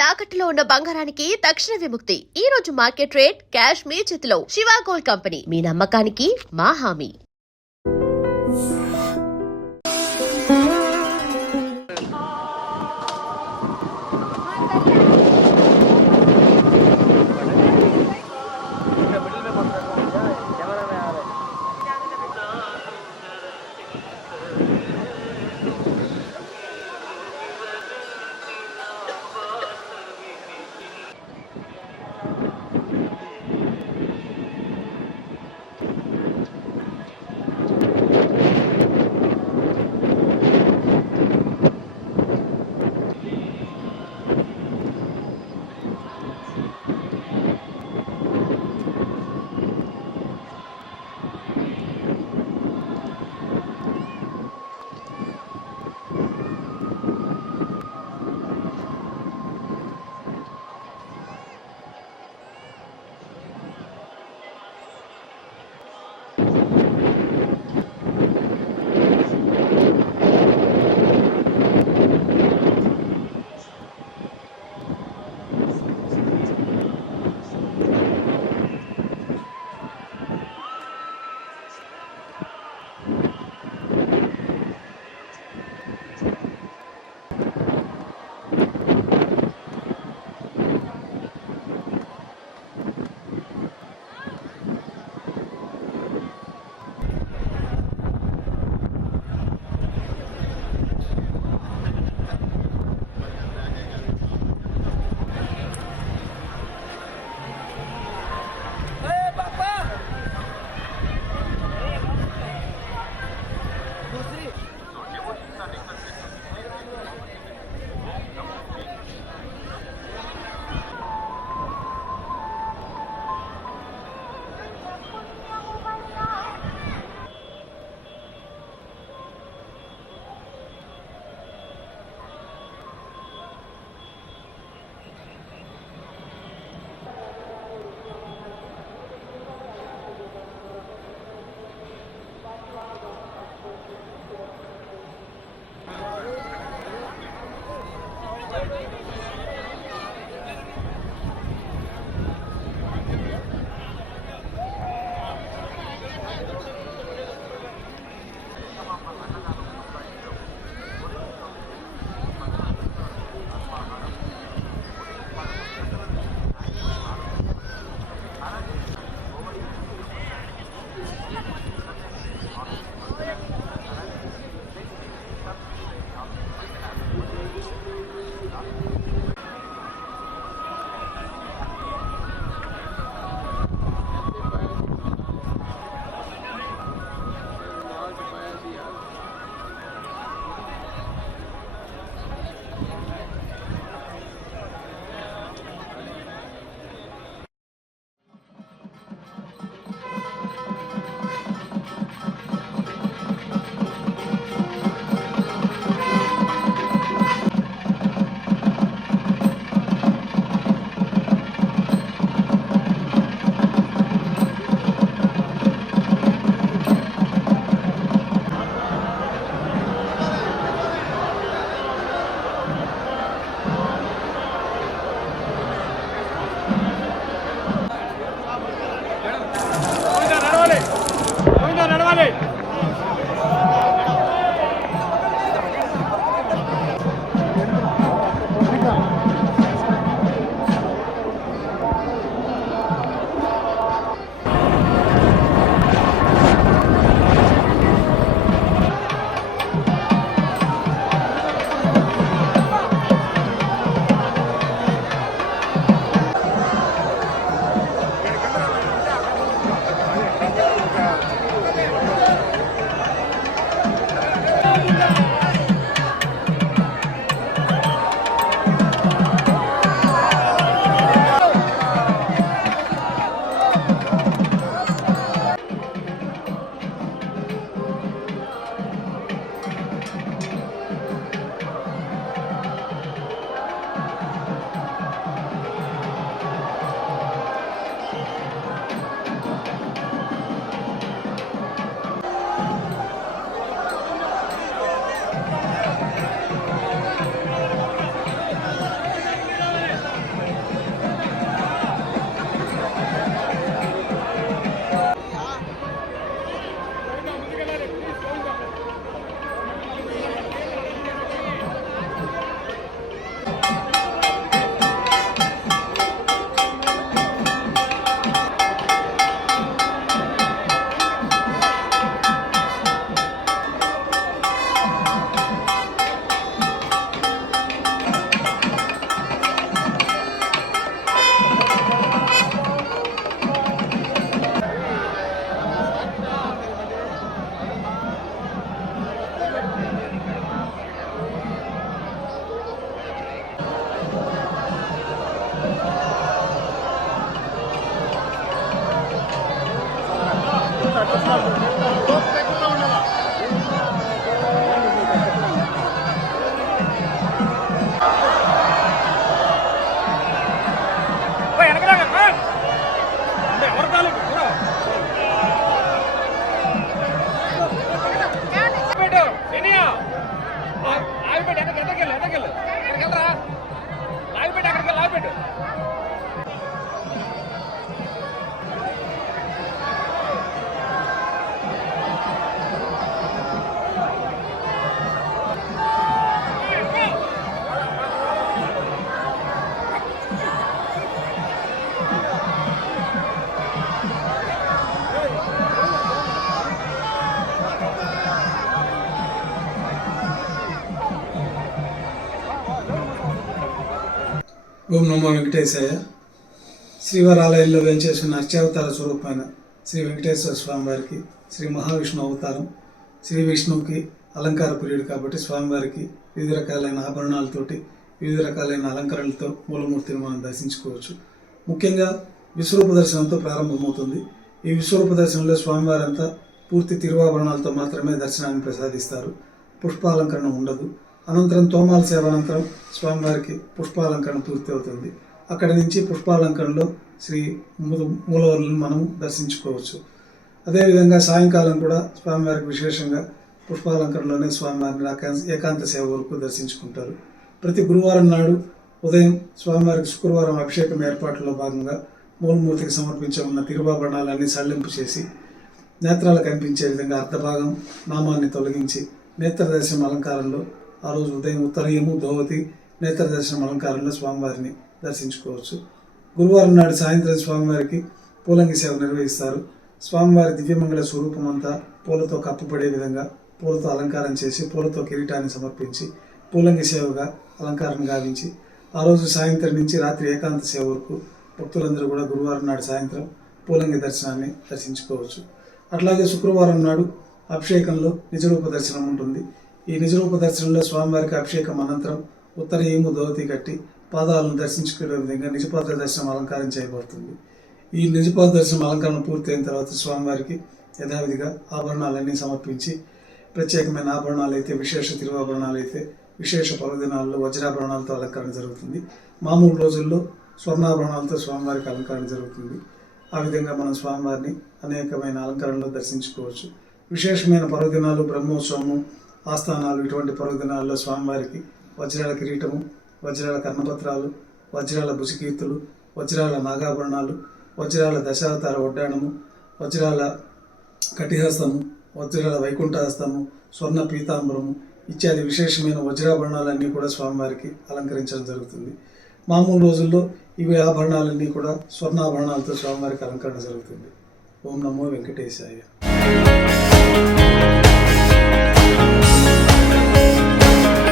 తాకట్టులో ఉన్న బంగారానికి తక్షణ విముక్తి. ఈ రోజు మార్కెట్ రేట్ క్యాష్ మీ చేతిలో. శివ గోల్డ్ కంపెనీ, మీ నమ్మకానికి మా హామీ. ఓం నమో వెంకటేశాయ. శ్రీవారి ఆలయంలో వేంచేసిన అర్చావతార స్వరూపమైన శ్రీ వెంకటేశ్వర స్వామి వారికి శ్రీ మహావిష్ణు అవతారం. శ్రీ విష్ణువుకి అలంకార ప్రియుడు కాబట్టి స్వామివారికి వివిధ రకాలైన ఆభరణాలతోటి వివిధ రకాలైన అలంకరణలతో మూలమూర్తిని మనం దర్శించుకోవచ్చు. ముఖ్యంగా విశ్వరూప దర్శనంతో ప్రారంభమవుతుంది. ఈ విశ్వరూప దర్శనంలో స్వామివారంతా పూర్తి తిరువాభరణాలతో మాత్రమే దర్శనాన్ని ప్రసాదిస్తారు. పుష్పాలంకరణ ఉండదు. అనంతరం తోమాల సేవ అనంతరం స్వామివారికి పుష్పాలంకరణ పూర్తి అవుతుంది. అక్కడి నుంచి పుష్పాలంకరణలో శ్రీ మూలవర్లను మనం దర్శించుకోవచ్చు. అదేవిధంగా సాయంకాలం కూడా స్వామివారికి విశేషంగా పుష్పాలంకరణలోనే స్వామివారిని ఏకాంత సేవ వరకు దర్శించుకుంటారు. ప్రతి గురువారం నాడు ఉదయం స్వామివారికి శుక్రవారం అభిషేకం ఏర్పాట్లలో భాగంగా మూలమూర్తికి సమర్పించే ఉన్న తిరువాభరణాలన్నీ సడలింపు చేసి నేత్రాలు కనిపించే విధంగా అర్ధభాగం నామాన్ని తొలగించి నేత్ర దర్శనం అలంకారంలో ఆ రోజు ఉదయం ఉత్తరయము ధోవతి నేత్ర దర్శనం అలంకారంలో స్వామివారిని దర్శించుకోవచ్చు. గురువారం నాడు సాయంత్రం స్వామివారికి పూలంగి సేవ నిర్వహిస్తారు. స్వామివారి దివ్యమంగళ స్వరూపం అంతా పూలతో కప్పుపడే విధంగా పూలతో అలంకారం చేసి పూలతో కిరీటాన్ని సమర్పించి పూలంగి సేవగా అలంకారం గావించి ఆ రోజు సాయంత్రం నుంచి రాత్రి ఏకాంత సేవ వరకు భక్తులందరూ కూడా గురువారం నాడు సాయంత్రం పూలంగి దర్శనాన్ని దర్శించుకోవచ్చు. అట్లాగే శుక్రవారం నాడు అభిషేకంలో నిజరూప దర్శనం ఉంటుంది. ఈ నిజరూప దర్శనంలో స్వామివారికి అభిషేకం అనంతరం ఉత్తరయము ధోవతి కట్టి పాదాలను దర్శించుకునే విధంగా నిజపాద దర్శనం అలంకారం చేయబడుతుంది. ఈ నిజపాద దర్శనం అలంకరణ పూర్తయిన తర్వాత స్వామివారికి యథావిధిగా ఆభరణాలన్నీ సమర్పించి ప్రత్యేకమైన ఆభరణాలు అయితే విశేష తిరువాభరణాలు అయితే విశేష పర్వదినాల్లో వజ్రాభరణాలతో అలంకరణ జరుగుతుంది. మామూలు రోజుల్లో స్వర్ణాభరణాలతో స్వామివారికి అలంకరణ జరుగుతుంది. ఆ విధంగా మనం స్వామివారిని అనేకమైన అలంకరణలో దర్శించుకోవచ్చు. విశేషమైన పర్వదినాలు, బ్రహ్మోత్సవము, ఆస్థానాలు ఇటువంటి పర్వదినాల్లో స్వామివారికి వజ్రాల కిరీటము, వజ్రాల కర్ణపత్రాలు, వజ్రాల భుజకీర్తులు, వజ్రాల నాగాభరణాలు, వజ్రాల దశావతార వడ్డాణము, వజ్రాల కటిహస్తము, వజ్రాల వైకుంఠహస్తము, స్వర్ణ పీతాంబరము ఇత్యాది విశేషమైన వజ్రాభరణాలన్నీ కూడా స్వామివారికి అలంకరించడం జరుగుతుంది. మామూలు రోజుల్లో ఇవి ఆభరణాలన్నీ కూడా స్వర్ణాభరణాలతో స్వామివారికి అలంకరణ జరుగుతుంది. ఓం నమో వెంకటేశాయ.